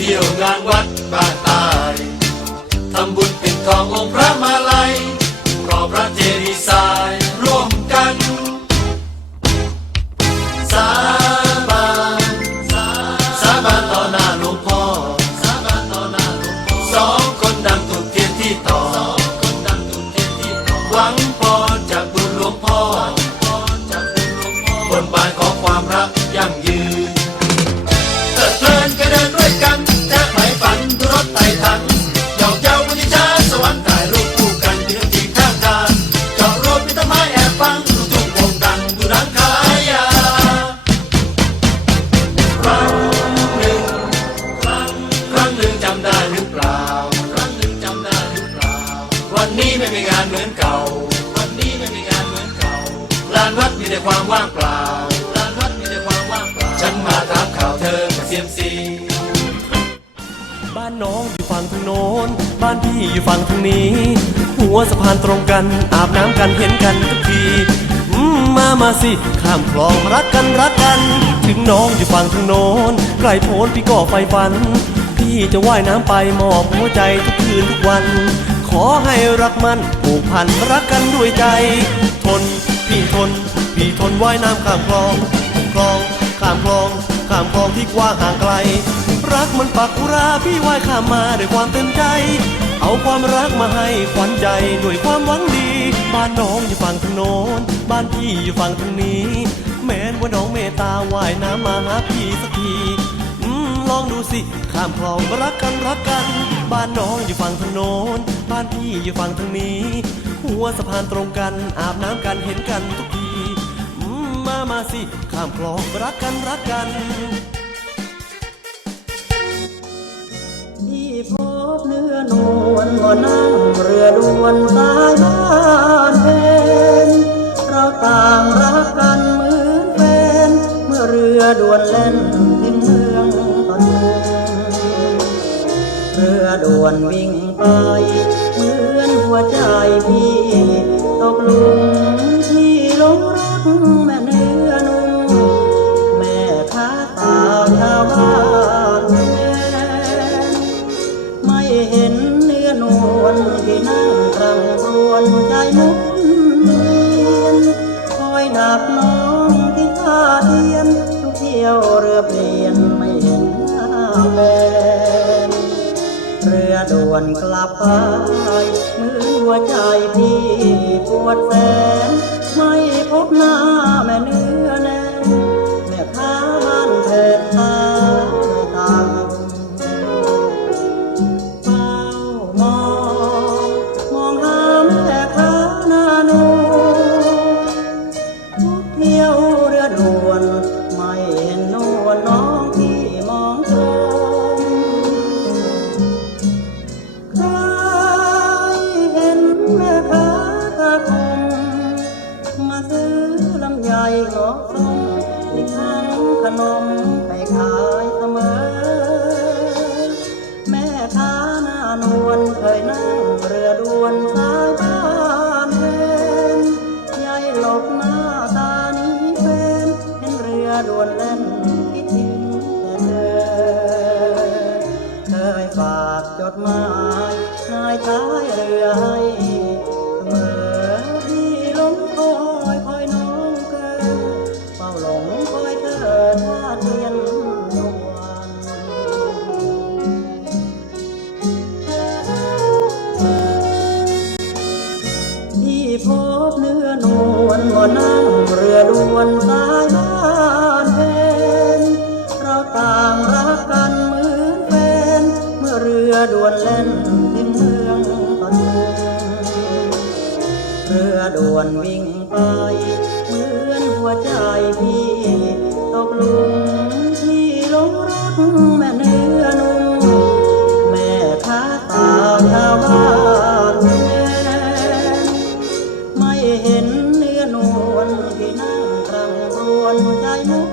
ที่ยวงานวัดบ้าน วันนี้ไม่มีงานเหมือนเก่า วันนี้ไม่มีงานเหมือนเก่า ลานวัดมีแต่ความว่างเปล่า ลานวัดมีแต่ความว่างเปล่า ฉันมาถามข่าวเธอกับเซียมซีบ้านน้องอยู่ฝั่งทางโน้น บ้านพี่อยู่ฝั่งทางนี้ หัวสะพานตรงกันอาบน้ำกันเห็นกันทุกทีอืมมามาสิ ข้ามคลองรักกันรักกัน ถึงน้องอยู่ฝั่งทางโน้นไกลโพ้นพี่ก็ไฟฝัน พี่จะว่ายน้ำไปมอบหัวใจทุกคืนทุกวัน ขอให้รักมันผูกพันรักกันด้วยใจ ทน พี่ทน พี่ทนว่ายน้ำข้ามคลองคลองข้ามคลองข้ามคลองที่กว้างห่างไกล รักมันปักอุราพี่ว่ายข้ามมาด้วยความเต็มใจ เอาความรักมาให้ขวัญใจด้วยความหวังดี บ้านน้องอยู่ฝั่งทางโน้น บ้านพี่อยู่ฝั่งทางนี้ แม้นว่าน้องเมตตาว่ายน้ำมาหาพี่สักที ลองดูสิ ข้ามคลองรักกันรักกัน บ้านน้องอยู่ฝั่งทางโน้น บ้านพี่อยู่ฝั่งทางนี้ หัวสะพานตรงกัน อาบน้ำกันเห็นกันทุกทีมามาสิ ข้ามคลองรักกันรักกันที่พบเนื้อนวลบ่นั่งเรือด่วนสายบ้านเพนเราต่างรักกันเหมือนแฟนเมื่อเรือด่วนเล่น ด่วนวิ่งไป เหมือนหัวใจพี่ตกหลุมที่ลงรักแม่เนื้อนุ่มแม่ค้าสาวชาวบ้านแฟนไม่เห็นเนื้อนวลที่นั่งร่ำรวญใจมุนเวียนคอยดักน้องที่ท่าเทียนทุกเที่ยวเรือเปลี่ยนไม่เห็นหน้าแฟน เรือด่วนกลับไปมือหัวใจพี่ปวดแสนไม่พบหน้าแม่เนื้อแน่แม่ค้าบ้านเถิดตาไม่ตามเฝ้ามอง มองหาแม่ค้าหน้าหนูทุกเที่ยวเรือด่วน ยนั่งเรือด่วนสายบ้านเวนยายหลบหน้าตานี้เป็นเห็นเรือด่วนเล่นคิดถึงแต่เธอเคยฝากจดหมาย รือด่วนวิ่งไป เหมือนหัวใจพี่ ตกหลุมที่ลงรถแม่เนื้อนุ่มแม่ค้าสาวชาวบ้านแฟนไม่เห็นเนื้อนวลที่นั่งรังรวนใจมุก